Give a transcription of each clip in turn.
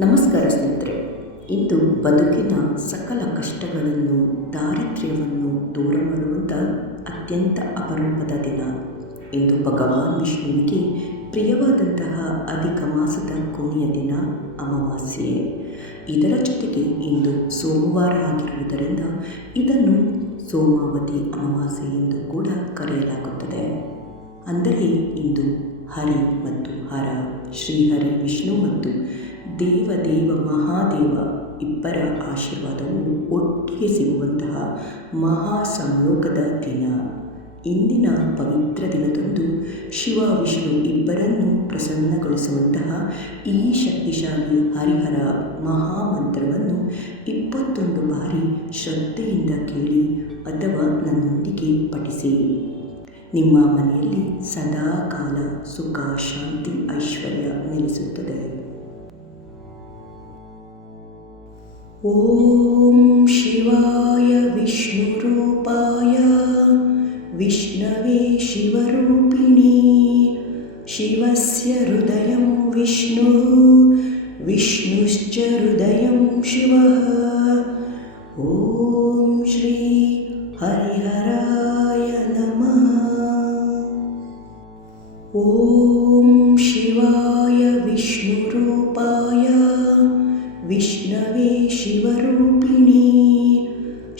ನಮಸ್ಕಾರ ಸ್ನೇಹಿತರೆ. ಇಂದು ಬದುಕಿನ ಸಕಲ ಕಷ್ಟಗಳನ್ನು, ದಾರಿದ್ರ್ಯವನ್ನು ದೂರ ಮಾಡುವಂಥ ಅತ್ಯಂತ ಅಪರೂಪದ ದಿನ. ಇಂದು ಭಗವಾನ್ ವಿಷ್ಣುವಿಗೆ ಪ್ರಿಯವಾದಂತಹ ಅಧಿಕ ಮಾಸದ ಕೊನೆಯ ದಿನ ಅಮಾವಾಸ್ಯೆ. ಇದರ ಜೊತೆಗೆ ಇಂದು ಸೋಮವಾರ ಆಗಿರುವುದರಿಂದ ಇದನ್ನು ಸೋಮಾವತಿ ಅಮಾವಾಸ್ಯೆ ಎಂದು ಕೂಡ ಕರೆಯಲಾಗುತ್ತದೆ. ಅಂದರೆ ಇಂದು ಹರಿ ಮತ್ತು ಹರ, ಶ್ರೀಹರಿ ವಿಷ್ಣು ಮತ್ತು ದೇವ ಮಹಾದೇವ ಇಬ್ಬರ ಆಶೀರ್ವಾದವು ಒಟ್ಟಿಗೆ ಸಿಗುವಂತಹ ಮಹಾ ಸಂಯೋಗದ ದಿನ. ಇಂದಿನ ಪವಿತ್ರ ದಿನದಂದು ಶಿವ ವಿಷ್ಣು ಇಬ್ಬರನ್ನು ಪ್ರಸನ್ನಗೊಳಿಸುವಂತಹ ಈ ಶಕ್ತಿಶಾಲಿ ಹರಿಹರ ಮಹಾಮಂತ್ರವನ್ನು 21 ಬಾರಿ ಶ್ರದ್ಧೆಯಿಂದ ಕೇಳಿ ಅಥವಾ ನನ್ನೊಂದಿಗೆ ಪಠಿಸಿ. ನಿಮ್ಮ ಮನೆಯಲ್ಲಿ ಸದಾ ಕಾಲ ಸುಖ, ಶಾಂತಿ, ಐಶ್ವರ್ಯ ನೆಲೆಸುತ್ತದೆ. ಓಂ ಶಿವಾಯ ವಿಷ್ಣುರೂಪಾಯ ವಿಷ್ಣವೇ ಶಿವರೂಪಿಣಿ ಶಿವಸ್ಯ ಹೃದಯಂ ವಿಷ್ಣು ವಿಷ್ಣುಶ್ಚ ಹೃದಯಂ ಶಿವಃ. ಓಂ ಶ್ರೀ ಹರಿಹರಾಯ ನಮಃ. ಓಂ ಶಿವಾಯ ವಿಷ್ಣುರೂಪಾಯ ವಿಷ್ಣವೇ ಶಿವರೂಪಿಣಿ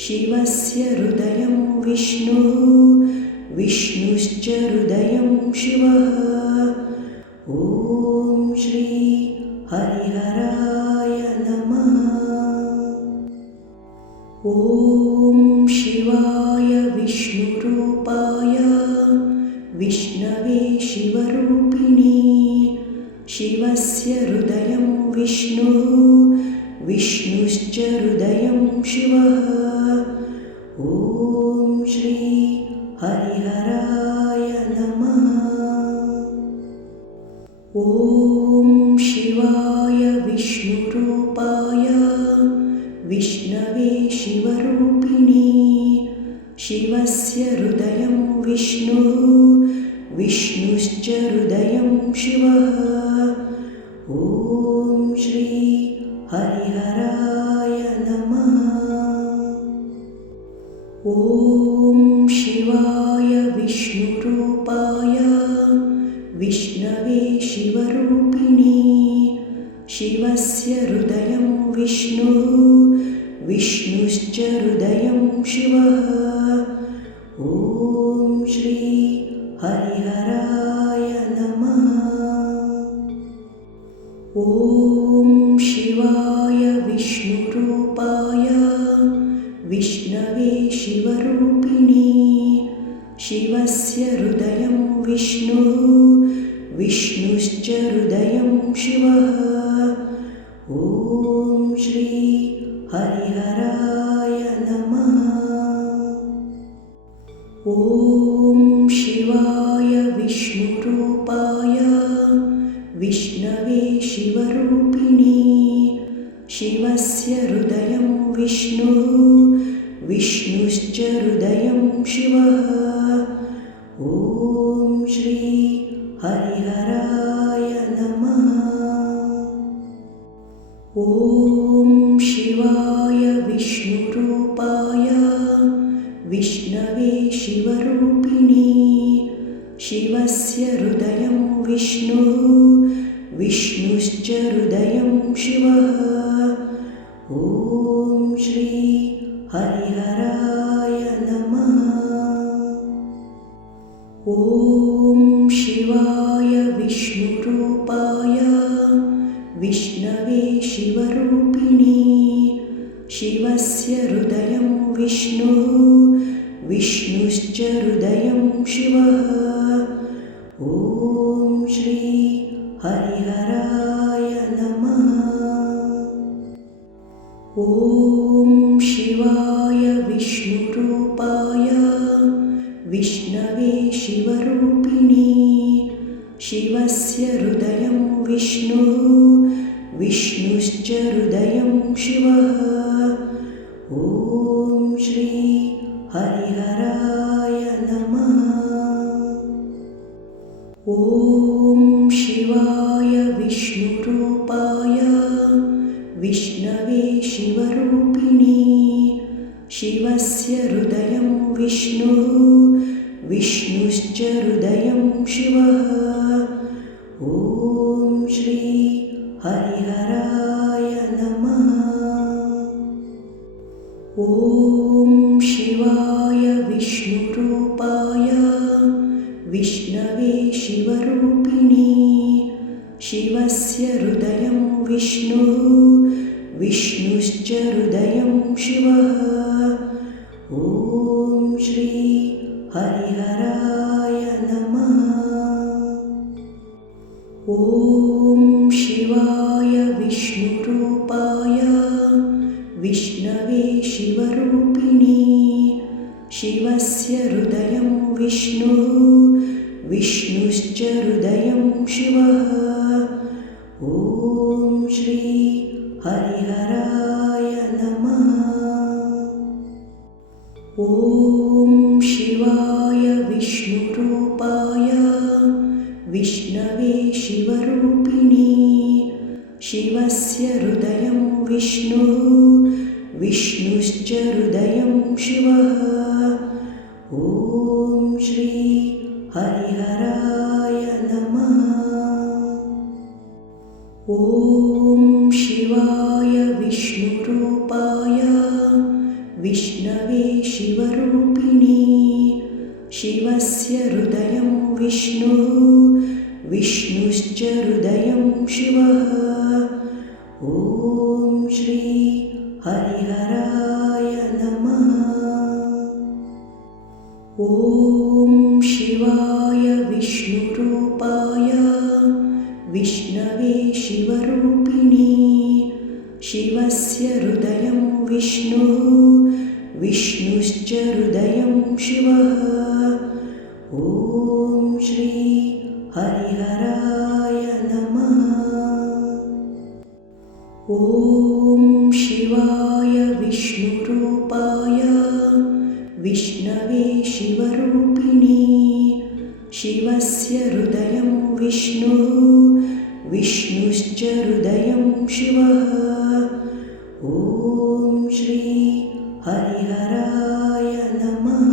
ಶಿವಸ್ಯ ಹೃದಯಂ ವಿಷ್ಣು ವಿಷ್ಣುಶ್ಚ ಹೃದಯಂ ಶಿವಃ. ಓಂ ಶ್ರೀ ಹರಿಹರಾಯ ನಮಃ. ಓಂ ಶಿವಾಯ ವಿಷ್ಣುರೂಪಾಯ ವಿಷ್ಣವೇ ಶಿವರೂಪಿಣಿ ಶಿವಸ್ಯ ಹೃದಯಂ ವಿಷ್ಣು ವಿಷ್ಣುಶ್ಚ ಹೃದಯಂ ಶಿವಃ. ಓಂ ಶ್ರೀ ಹರಿಹರಾಯ ನಮಃ. ಓಂ ಶಿವಾಯ ವಿಷ್ಣುರೂಪಾಯ ವಿಷ್ಣವೇ ಶಿವರೂಪಿಣಿ ಶಿವಸ್ಯ ಹೃದಯಂ ವಿಷ್ಣು ವಿಷ್ಣುಶ್ಚ ಹೃದಯಂ ಶಿವಃ. ಓಂ ಶ್ರೀ ಹರಿಹರಾಯ ನಮಃ. ಓಂ ಶಿವಾಯ ವಿಷ್ಣುರೂಪಾಯ ವಿಷ್ಣವೇ ಶಿವರೂಪಿಣಿ ಶಿವಸ್ಯ ಹೃದಯಂ ವಿಷ್ಣು ವಿಷ್ಣುಶ್ಚ ಹೃದಯಂ ಶಿವಃ. ಓಂ ಶ್ರೀ ಹರಿಹರಾಯ ನಮಃ. ಓಂ ಶಿವಾಯ ವಿಷ್ಣುರೂಪಾಯ ವಿಷ್ಣವೇ ಶಿವರೂಪಿಣಿ ಶಿವಸ್ಯ ಹೃದಯಂ ವಿಷ್ಣು ವಿಷ್ಣುಶ್ಚ ಹೃದಯಂ ಶಿವಃ. ಓಂ ಶ್ರೀ ಹರಿಹರಾಯ ನಮಃ. ಓಂ ಶಿವಾಯ ವಿಷ್ಣುರೂಪಾಯ ವಿಷ್ಣವೇ ಶಿವರೂಪಿಣಿ ಶಿವಸ್ಯ ಹೃದಯಂ ವಿಷ್ಣು ವಿಷ್ಣುಶ್ಚ ಹೃದಯಂ ಶಿವಃ. ಓಂ ಶ್ರೀ ಹರಿಹರಾಯ ನಮಃ. ಓಂ ಶಿವಾಯ ವಿಷ್ಣುರೂಪಾಯ ವಿಷ್ಣವೇ ಶಿವರೂಪಿಣಿ ಶಿವಸ್ಯ ಹೃದಯಂ ವಿಷ್ಣು ವಿಷ್ಣುಶ್ಚ ಹೃದಯಂ ಶಿವಃ. ಓಂ ಶ್ರೀ ಹರಿಹರಾಯ ನಮಃ. ಓಂ ಶಿವಾಯ ವಿಷ್ಣುರೂಪಾಯ ವಿಷ್ಣವೇ ಶಿವರೂಪಿಣಿ ಶಿವಸ್ಯ ಹೃದಯಂ ವಿಷ್ಣು ವಿಷ್ಣುಶ್ಚ ಹೃದಯಂ ಶಿವಃ. ಓಂ ಶ್ರೀ ಹರಿಹರಾಯ ನಮಃ. ಓಂ ಶಿವಾಯ ವಿಷ್ಣುರೂಪಾಯ ವಿಷ್ಣವೇ ಶಿವರೂಪಿಣಿ ಶಿವಸ್ಯ ಹೃದಯಂ ವಿಷ್ಣು ವಿಷ್ಣುಶ್ಚ ಹೃದಯಂ ಶಿವಃ. ಓಂ ಶ್ರೀ ಹರಿಹರಾಯ ನಮಃ. ಓಂ ಶಿವಾಯ ವಿಷ್ಣುರೂಪಾಯ विष्णवे शिवरूपिणे शिवस्य हृदयं विष्णुः विष्णुश्च हृदयं शिवः ॐ श्री हरिहराय नमः ॐ शिवाय विष्णुरूपाय विष्णवे शिवरूपिणे शिवस्य हृदयं विष्णुः विष्णुश्च हृदयं शिवः ॐ श्री हरिहराय नमः ॐ शिवाय विष्णुरूपाय विष्णवे शिवरूपिणे शिवस्य हृदयं विष्णुः विष्णुश्च हृदयं शिवः ॐ श्री हरिहराय नमः ॐ शिवाय विष्णुरूपाय विष्णवे शिवरूपिणे शिवस्य हृदयं विष्णुः विष्णुश्च हृदयं शिवः ॐ श्री हरिहराय नमः ॐ शिवाय विष्णुरूपाय विष्णवे शिवरूपिणे शिवस्य हृदयं विष्णुः विष्णुश्च हृदयं शिवः ॐ श्री हरिहराय नमः ॐ शिवाय विष्णुरूपाय विष्णवे शिवरूपिणे शिवस्य हृदयं विष्णुः विष्णुश्च हृदयं शिवः ॐ श्री हरिहराय नमः ॐ शिवाय विष्णुरूपाय विष्णवे शिवरूपिणे शिवस्य हृदयं विष्णुः विष्णुश्च हृदयं शिवः ॐ श्री हरिहराय नमः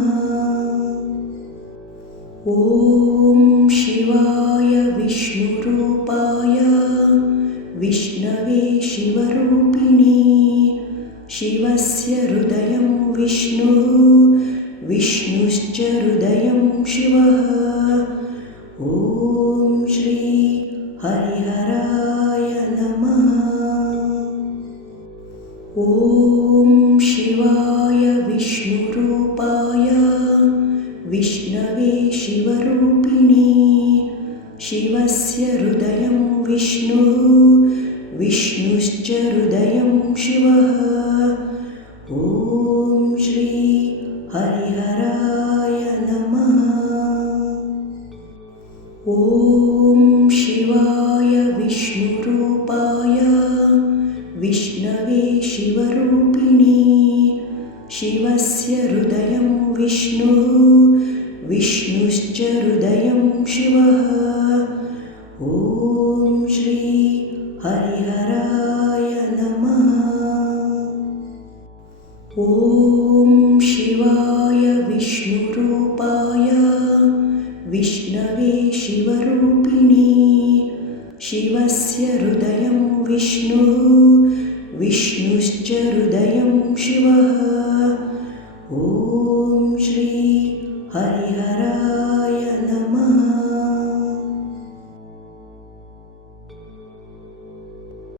ॐ शिवाय विष्णुरूपाय विष्णवे शिवरूपिणे शिवस्य हृदयं विष्णुः विष्णुश्च हृदयं शिवः ॐ श्री हरिहराय नमः ॐ शिवाय विष्णुरूपाय विष्णवे शिवरूपिणे शिवस्य हृदयं विष्णुः विष्णुश्च हृदयं शिवः ॐ श्री हरिहराय नमः ॐ शिवाय विष्णुरूपाय विष्णवे शिवरूपिणे शिवस्य हृदयं विष्णुः विष्णुश्च हृदयं शिवः ॐ श्री हरिहराय नमः ॐ शिवाय विष्णुरूपाय विष्णवे शिवरूपिणे शिवस्य हृदयं विष्णुः विष्णुश्च हृदयं शिवः ॐ श्री हरिहराय नमः